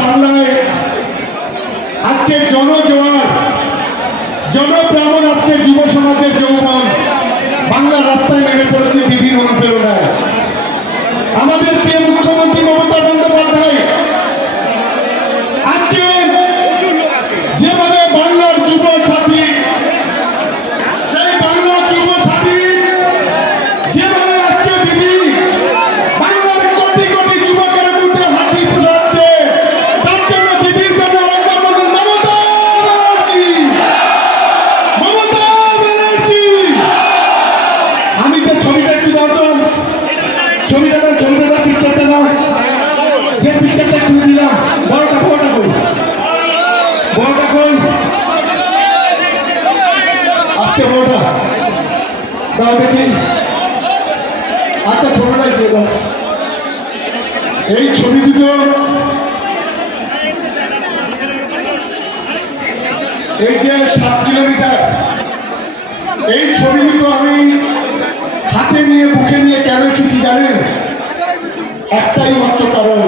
বাংলায় আজকে জনজোয়ার জনপ্রাণ আজকে যুব সমাজের যৌবন বাংলার রাস্তায় নেমে পড়েছে দিদির অনুপ্রেরণায়। আমাদের প্রিয় মুখ্যমন্ত্রী মমতা বন্দ্যোপাধ্যায় আজকে যেভাবে বাংলার যুব সাথী সেই বাংলার যুব সাথী যেভাবে আজকে দিদি বাংলার কোটি কোটি যুবকের মুখে হাসি ফোটাচ্ছে, তার জন্য দিদির জন্য মমতা ব্যানার্জি। আমি তো ছবিটা একটু দাও তো, ছবিটা পিকচারটা দাও, যে পিকচারটা তুলে দিলাম বড়টা কই আসছে, বড়টা দাও দেখি। আচ্ছা ছোটটাই দিয়ে দাও। এই ছবি দুটো এই যে 7 কিলোমিটার, এই ছবি দুটো আমি হাতে নিয়ে বুকে নিয়ে কেন এসেছি জানেন? একটাই মাত্র কারণ,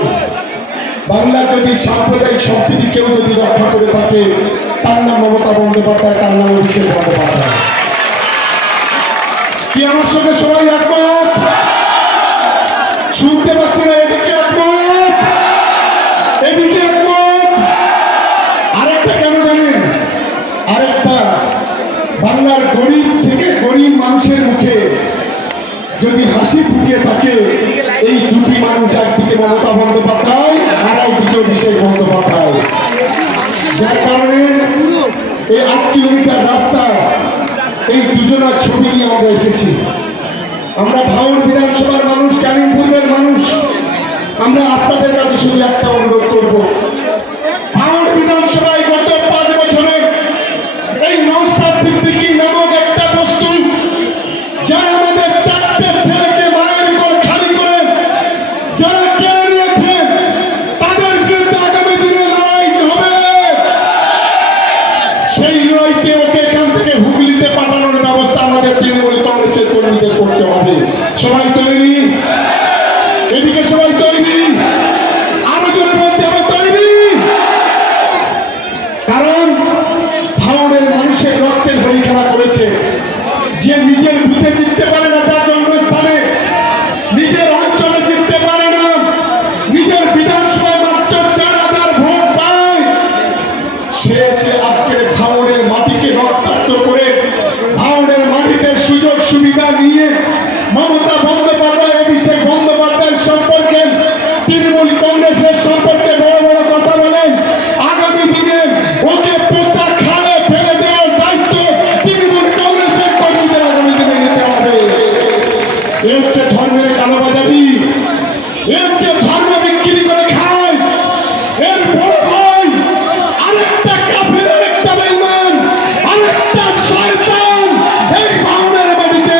বাংলা যদি সাম্প্রদায়িক সম্প্রীতি কেউ যদি রক্ষা করে থাকে তার নাম মমতা বন্দ্যোপাধ্যায়, তার নাম অভিষেক বন্দ্যোপাধ্যায়। কি আমার সঙ্গে সবাই একমত? শুনতে পাচ্ছি না, এদিকে একমত, এদিকে একমত। আরেকটা কেন জানেন? আরেকটা, বাংলার গরিব থেকে গরিব মানুষের মুখে যদি হাসি ফুটিয়ে থাকে এই দুটি মানুষ, একদিকে মমতা বন্দ্যোপাধ্যায় আর একদিকে অভিষেক বন্দ্যোপাধ্যায়। যার কারণে এই 8 কিলোমিটার রাস্তা এই দুজনের ছবি নিয়ে আমরা এসেছি। আমরা ভাঙড় বিধানসভার মানুষ, ক্যানিং পূর্বের মানুষ, আমরা আপনাদের কাছে শুধু একটা অনুরোধ করব, ভাঙড় বিধানসভায় গত 5 বছরে এই নওশাদ সিদ্দিকী নামক একটা বস্তু যারা আমাদের 4টে ছেলেকে মায়ের কোল খালি করে যারা কেড়ে নিয়েছে, তাদের বিরুদ্ধে আগামী দিনে লড়াই হবে। সেই লড়াইতে ওকে এখান থেকে হুগলিতে পাঠানোর ব্যবস্থা আমাদের তৃণমূল কংগ্রেসের কর্মীদের করতে হবে। সবাই তৈরি? এদিকে সবাই তৈরি? আরো জোরে বলতে হবে তৈরি? কারণ ভাঙড়ের মানুষের রক্তের হোলি খেলা করেছে। যে নিজের বুথে জিততে পারে না, তার জন্মস্থানে নিজের অঞ্চলে জিততে পারে না, নিজের বিধানসভায় মাত্র 4000 ভোট পায়, সে আজকের ভাঙড়ের মাটিকে রক্তাক্ত করে ভাঙড়ের মাটিতে সুযোগ সুবিধা নিয়ে মমতা বন্দ্যোপাধ্যায়, অভিষেক বন্দ্যোপাধ্যায়ের সম্পর্কে, তৃণমূল কংগ্রেসের সম্পর্কে বড় বড় কথা বলেন। আগামী দিনে ওকে পোচা খালে ফেলে দেওয়ার দায়িত্ব তৃণমূল কংগ্রেসের কর্মীদের আগামী দিনে নিতে হবে। এ হচ্ছে ধর্মের কালোবাজারি, এ হচ্ছে ধর্ম বিক্রি করে খায়। এর বড় ভাই আরেকটা কাফের, আরেকটা বেঈমান, আরেকটা শয়তান এই ভাঙড়ের মাটিতে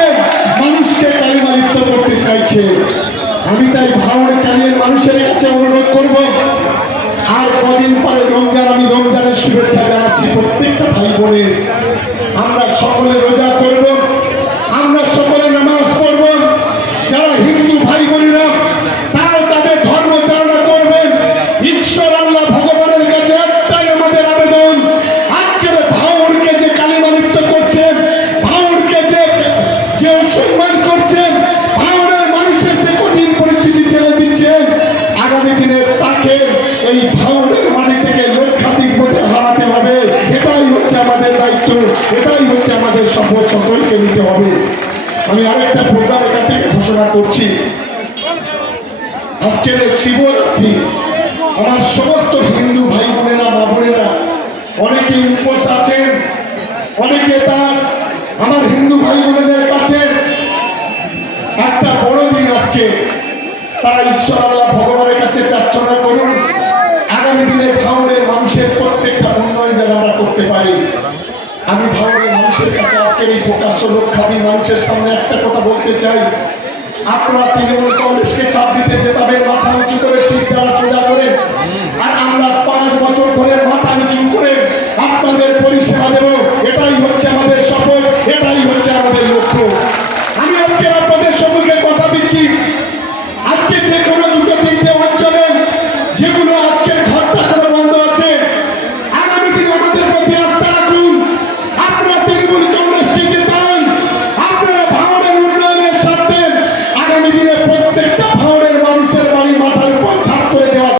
মানুষকে কালিমালিপ্ত করতে চাইছে। আমি তাই ভাঙড় ক্যানিংয়ের মানুষের কাছে অনুরোধ করব, আর কদিন পরে রমজান, আমি রমজানের শুভেচ্ছা জানাচ্ছি প্রত্যেকটা ভাই বোনের। আমরা সকলে রোজা করব, আমরা সকলে নামাজ পড়ব। যারা হিন্দু ভাই বোনেরা তারাও তাদের ধর্ম চালনা করবেন। ঈশ্বর আল্লাহ ভগবানের কাছে একটাই আমাদের আবেদন, আজকের ভাঙড়কে যে কালিমালিপ্ত করছেন, ভাঙড়কে যে অসম্মান করছেন, ভাঙড়ের মানুষের যে কঠিন পরিস্থিতি ঠেলে দিচ্ছেন, আগামী দিনে তাকে এই ভাঙড়ের মাটি থেকে লক্ষাধিক ভোটে হারাতে হবে। এটাই হচ্ছে আমাদের দায়িত্ব, এটাই হচ্ছে আমাদের শপথ, সকলকে নিতে হবে। আমি আরেকটা প্রোগ্রাম এখান থেকে ঘোষণা করছি। আজকের শিবরাত্রি আমার সমস্ত হিন্দু ভাই বোনেরা, মা বোনেরা অনেকে উপোস আছেন, অনেকে তার আমার হিন্দু ভাই বোনেদের কাছে একটা বড় দিন আজকে। তারা ঈশ্বর আল্লাহ ভগবানের কাছে প্রার্থনা করুন আগামী দিনে ভাঙড়ের মানুষের প্রত্যেকটা উন্নয়ন যেন আমরা করতে পারি। আমি ভাঙড়ের মানুষের কাছে আজকের এই প্রকাশ্য রক্ষাদি মানুষের সামনে একটা কথা বলতে চাই, আপনারা তৃণমূল কংগ্রেসকে চাপ দিতে